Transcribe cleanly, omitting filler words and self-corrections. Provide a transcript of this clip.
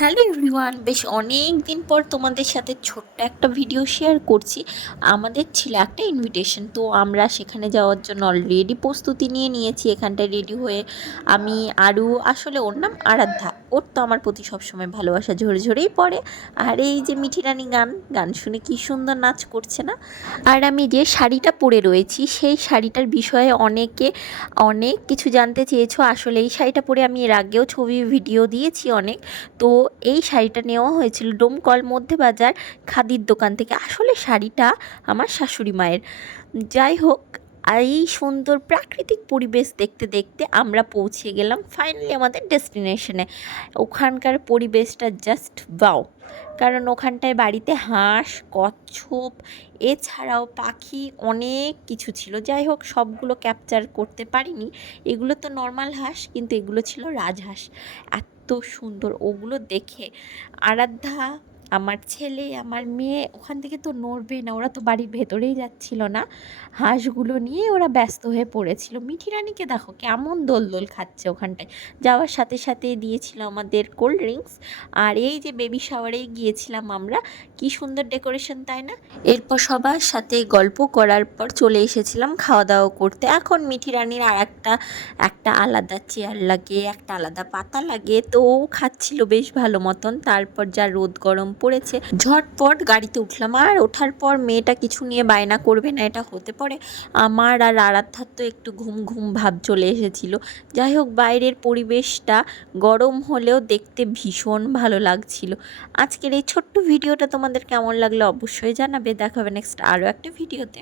Hello everyone, বেশ অনেক দিন পর তোমাদের সাথে ছোট্ট একটা ভিডিও শেয়ার করছি। আমাদের ছিল একটা ইনভিটেশন, তো আমরা সেখানে যাওয়ার জন্য অলরেডি প্রস্তুতি নিয়ে নিয়েছি। এখানটায় রেডি হয়ে আমি আরও, আসলে ওর নাম আরাধ্যা, ওর তো আমার প্রতি সবসময় ভালোবাসা ঝরে ঝরেই পড়ে। আর এই যে মিঠি রানী গান গান শুনে কি সুন্দর নাচ করছে না। আর আমি যে শাড়িটা পরে রয়েছি সেই শাড়িটার বিষয়ে অনেক কিছু জানতে চেয়েছো। আসলে এই শাড়িটা পরে আমি এর আগেও ছবি ভিডিও দিয়েছি অনেক। তো এই শাড়িটা নেওয়া হয়েছিল ডোমকল মধ্যবাজার খাদির দোকান থেকে। আসলে শাড়িটা আমার শাশুড়ি মায়ের। যাই হোক, এই সুন্দর প্রাকৃতিক পরিবেশ দেখতে দেখতে আমরা পৌঁছে গেলাম ফাইনালি আমাদের ডেস্টিনেশনে। ওখানকার পরিবেশটা জাস্ট বাও, কারণ ওখানটায় বাড়িতে হাঁস, কচ্ছপ, এছাড়াও পাখি অনেক কিছু ছিল। যাই হোক, সবগুলো ক্যাপচার করতে পারিনি। এগুলো তো নর্মাল হাঁস, কিন্তু এগুলো ছিল রাজহাঁস। এত সুন্দর ওগুলো দেখে আরাধ্যা, আমার ছেলে, আমার মেয়ে ওখান থেকে তো নড়বে না, ওরা তো বাড়ির ভেতরেই যাচ্ছিল না, হাঁসগুলো নিয়ে ওরা ব্যস্ত হয়ে পড়েছিল। মিঠি রানীকে দেখো কেমন দোল দোল খাচ্ছে ওখানটায়। যাওয়ার সাথে সাথে দিয়েছিল আমাদের কোল্ড ড্রিঙ্কস। আর এই যে বেবি শাওয়ারেই গিয়েছিলাম আমরা, কি সুন্দর ডেকোরেশন, তাই না? এরপর সবার সাথে গল্প করার পর চলে এসেছিলাম খাওয়া দাওয়া করতে। এখন মিঠি রানীর আর একটা আলাদা চেয়ার লাগে, একটা আলাদা পাতা লাগে, তো ও খাচ্ছিল বেশ ভালো মতন। তারপর যা রোদ গরম পড়েছে, ঝটপট গাড়িতে উঠলাম। আর ওঠার পর মেয়েটা কিছু নিয়ে বায়না করবে না, এটা হতে পারে। আমার আর আরাধ্যার তো একটু ঘুম ঘুম ভাব চলে এসেছিল। যাই হোক, বাইরের পরিবেশটা গরম হলেও দেখতে ভীষণ ভালো লাগছিল। আজকের এই ছোট্ট ভিডিওটা তোমাদের কেমন লাগলো অবশ্যই জানাবে। দেখা হবে নেক্সট আরও একটা ভিডিওতে।